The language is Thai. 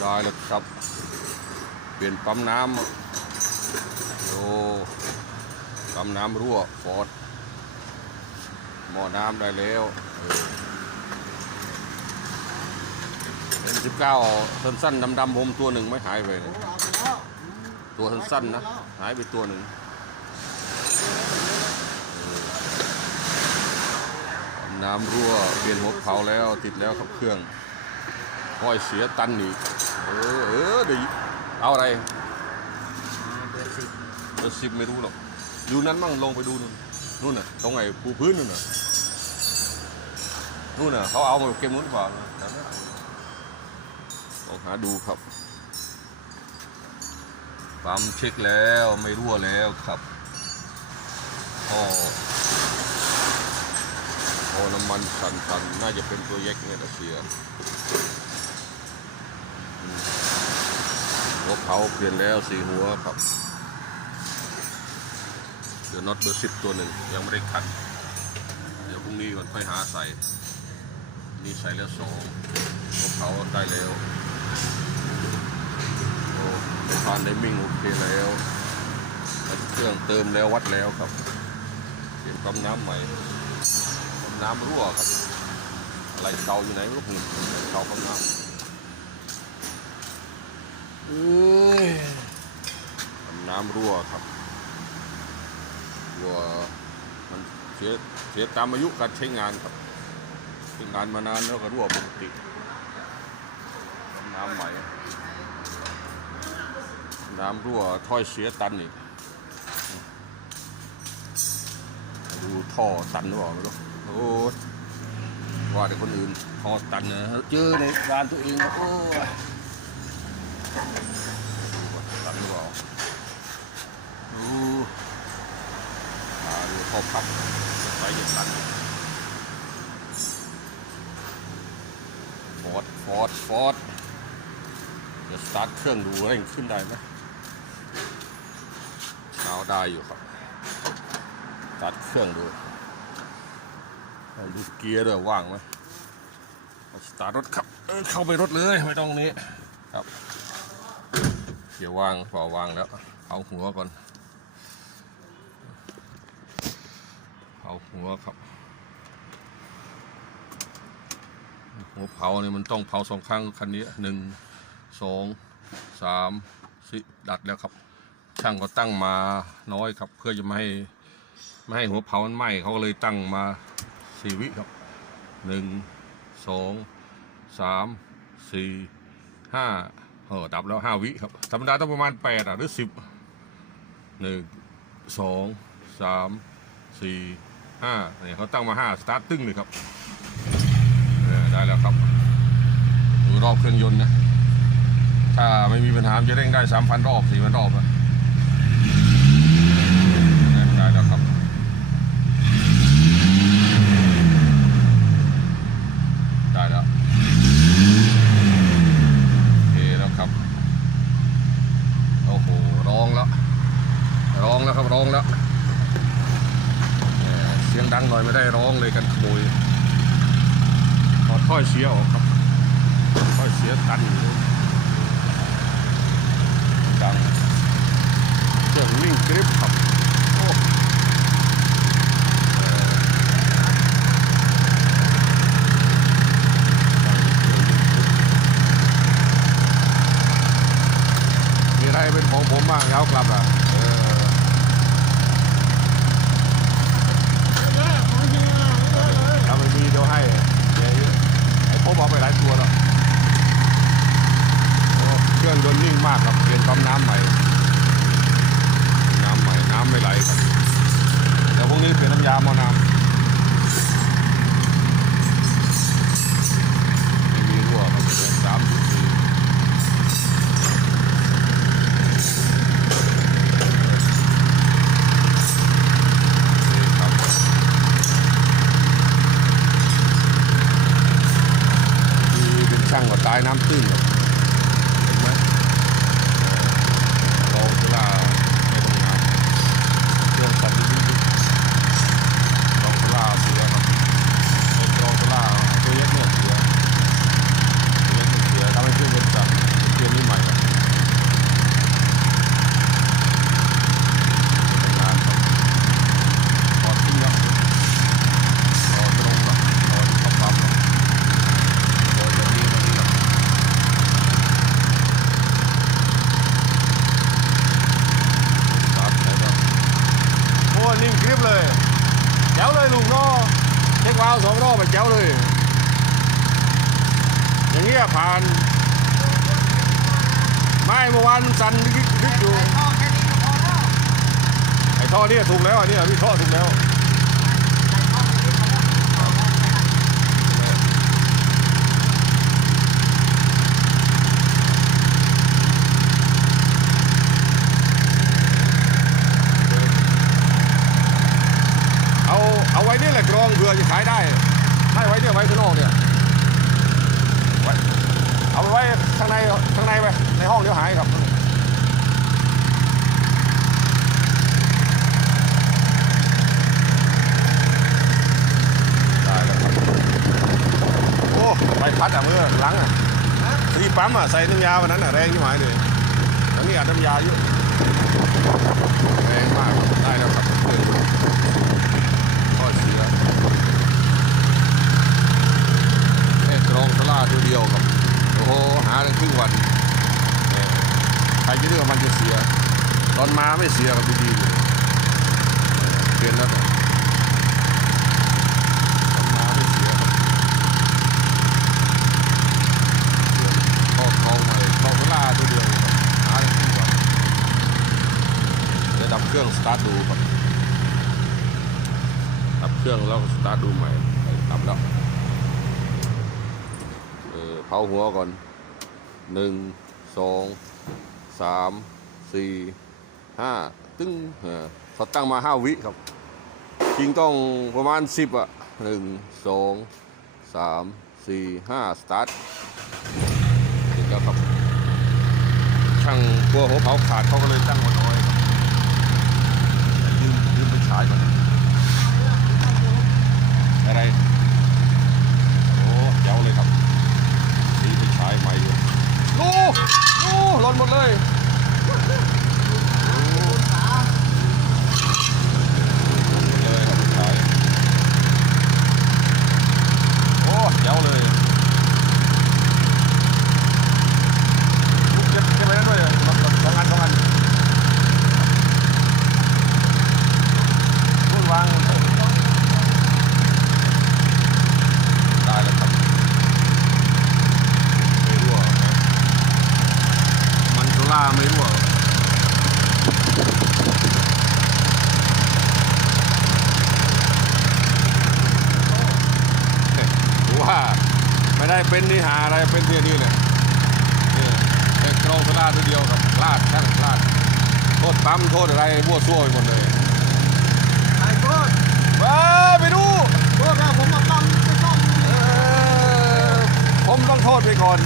ได้แล้วครับ เปลี่ยนปั๊มน้ำโอ้ปั๊มน้ำรั่วฟอร์ดหม้อน้ำได้แล้วเอ็นสิบเก้าสั้นๆดำๆผมตัวหนึ่งไม่หายไปเลยตัวสั้นๆนะ หายไปตัวหนึ่งน้ำรั่วเปลี่ยนหัวเผาแล้วติดแล้วครับเครื่องห้อยเสียตันอีก เออเออเดี๋ยวเอาอะไรเบอร์สิบเบอร์สิบไม่รู้หรอกดูนั้นมั่งลงไปดูนู่นนู่นน่ะตรงไหนปูพื้นนู่นน่ะนู่นน่ะเขาเอามาเก็บนู้นกว่านั่นน่ะลองหาดูครับปั๊มเช็คแล้วไม่รั่วแล้วครับอ๋อพอน้ำมันสันๆน่าจะเป็นตัวแยกเนี่ยนะเสียอื หัวเผาเปลี่ยนแล้วสี่หัวครับเดี๋ยวน็อตเบอร์สิบตัวหนึ่งยังไม่ได้ขัดเดี๋ยวพรุ่งนี้ก่อนค่อยหาใส่นี่ใส่แล้วสองพวเขาได้แล้วโอ้พานได้มิ่งโอเคแล้วเครื่องเติมแล้ววัดแล้วครับเปลี่ยนปั๊มน้ำใหม่ปั๊มน้ำรั่วครับอะไรเตาอยู่ไหนลูกนี่เตาปั๊มน้ำ น้ำรั่วครับวัวมันเสียเสียตามอายุการใช้งานครับใช้งานมานานแล้วก็รั่วปกติ น้ำใหม่ น้ำรั่วถ้อยเสียตันอีกดูท่อตันหรือเปล่าไม่รู้โอ้ว่าแต่คนอื่นท่อตันนะเจอในร้านตัวเองโอ้ยดูว่าตันหรือเปล่าโอ้ มาดูข้อพับไปอยังตันฟอร์ดฟอร์ดฟอร์ดเดี๋ยวสตาร์ทเครื่องดูเร่งขึ้นได้ไหมเช้าได้อยู่ครับสตาร์ทเครื่องดูดูเกียร์ด้วยว่างไหมสตาร์ทรถครับเออเข้าไปรถเลยไม่ต้องนี้ครับเกียร์ว่างเปล่าวางแล้ว เอาหัวก่อน เผา หัวครับ หัวเผาเนี่ยมันต้องเผาสองครั้งคันนี้หนึ่งสองสามสี่ดัดแล้วครับ ช่างก็ตั้งมาน้อยครับ เพื่อจะไม่ให้ไม่ให้หัวเผามันไหม้เขาก็เลยตั้งมาสี่วิครับหนึ่งสองสามสี่ห้าเออดับแล้วห้าวิครับธรรมดาต้องประมาณแปดอะหรือสิบหนึ่งสองสามสี่ ห้าเนี่ยเขาตั้งมาห้าสตาร์ทตึ้งเลยครับได้แล้วครับดูรอบเครื่องยนต์นะ ถ้าไม่มีปัญหาจะเร่งได้สามพันรอบสี่พันรอบนะได้แล้วครับ ได้แล้วโอเคแล้วครับ โอ้โห ร้องแล้ว ร้องแล้วครับ ร้องแล้วแหมเสียงดังหน่อยไม่ได้ร้องเลยกันขโมยถ อยเสียออกครับถ้อยเสียตันอยู่ยดังเครื่องวิ่งกริปครับโอ้มีอะไรเป็นของผมบ้างยาวกลับอะเออ ถ้าไม่มีเดี๋ยวให้เดี๋ยว ไมเอาไปหลายตัวแล้วเครื่องยนต์นิ่งมากครับเปลี่ยนปั๊มน้ำใหม่ น้ำใหม่น้ำไม่ไหลครับเดี๋ยวพรุ่งนี้เปลี่ยนน้ำยาหมอน้ำ รีบเลยแจ๋วเลยลุงเนาะเช็ควาลวสองรอบไปแจ๋วเลย อย่างเงี้ยผ่าน ไม่เมื่อวานสันยึกอยู่ไอ้ท่อเนี่ยถูกแล้วอันนี้พี่ท่อถูกแล้ว นี่แหละกรองเผื่อจะขายได้ให้ไว้เนี่ยไว้ข้างนอกเนี่ยเอาไปไว้ข้างในข้างในไปในห้องเดี๋ยวหายครับได้แล้วครับโอ้ใบพัดอะมือหลังอะสีปั๊มอะใส่น้ำยาวันนั้นอะแรงที่หมายเลยอันนี้อัดน้ำยาอยู่แรงมากได้แล้วครับเครื่องก็เสียแค่กรองสลาตัวเดียวครับโอ้โหหากันครึ่งวันแหม่ใครจะเลือกมันจะเสีย ตอน มาไม่เสียครับดีๆอยู่เปลี่ยนแล้วครับทำน้ำไม่เสียครับก็เขาใหม่เขาเวลาตัวเดียวครับหาได้ขึ้นก่อนเดี๋ยวดับเครื่องสตาร์ทดูก่อนดับเครื่องแล้วสตาร์ทดูใหม่ดับแล้วเออเผาหัวก่อนหนึ่งสองสามสี่ ห้าตึ้งเขาตั้งมาห้าวิครับ จริงต้องประมาณสิบอะหนึ่งสองสามสี่ห้าสตาร์ทเสร็จแล้วครับ ช่างกลัวหัวเผาขาดเขาก็เลยตั้งมาน้อยยืมยืมไปฉายมันอะไร นี่หาอะไรเป็นเที่นี่เนี่ยเป็นโครงสลาดทีเดียวกับลาดช่างลาดโทษปั๊มโทษอะไรบัวซั่วยหมดเลยไอ้โทษมาไปดูโทษแล้วผมมาปั๊มไปซ่อมผมต้องโทษไปก่อน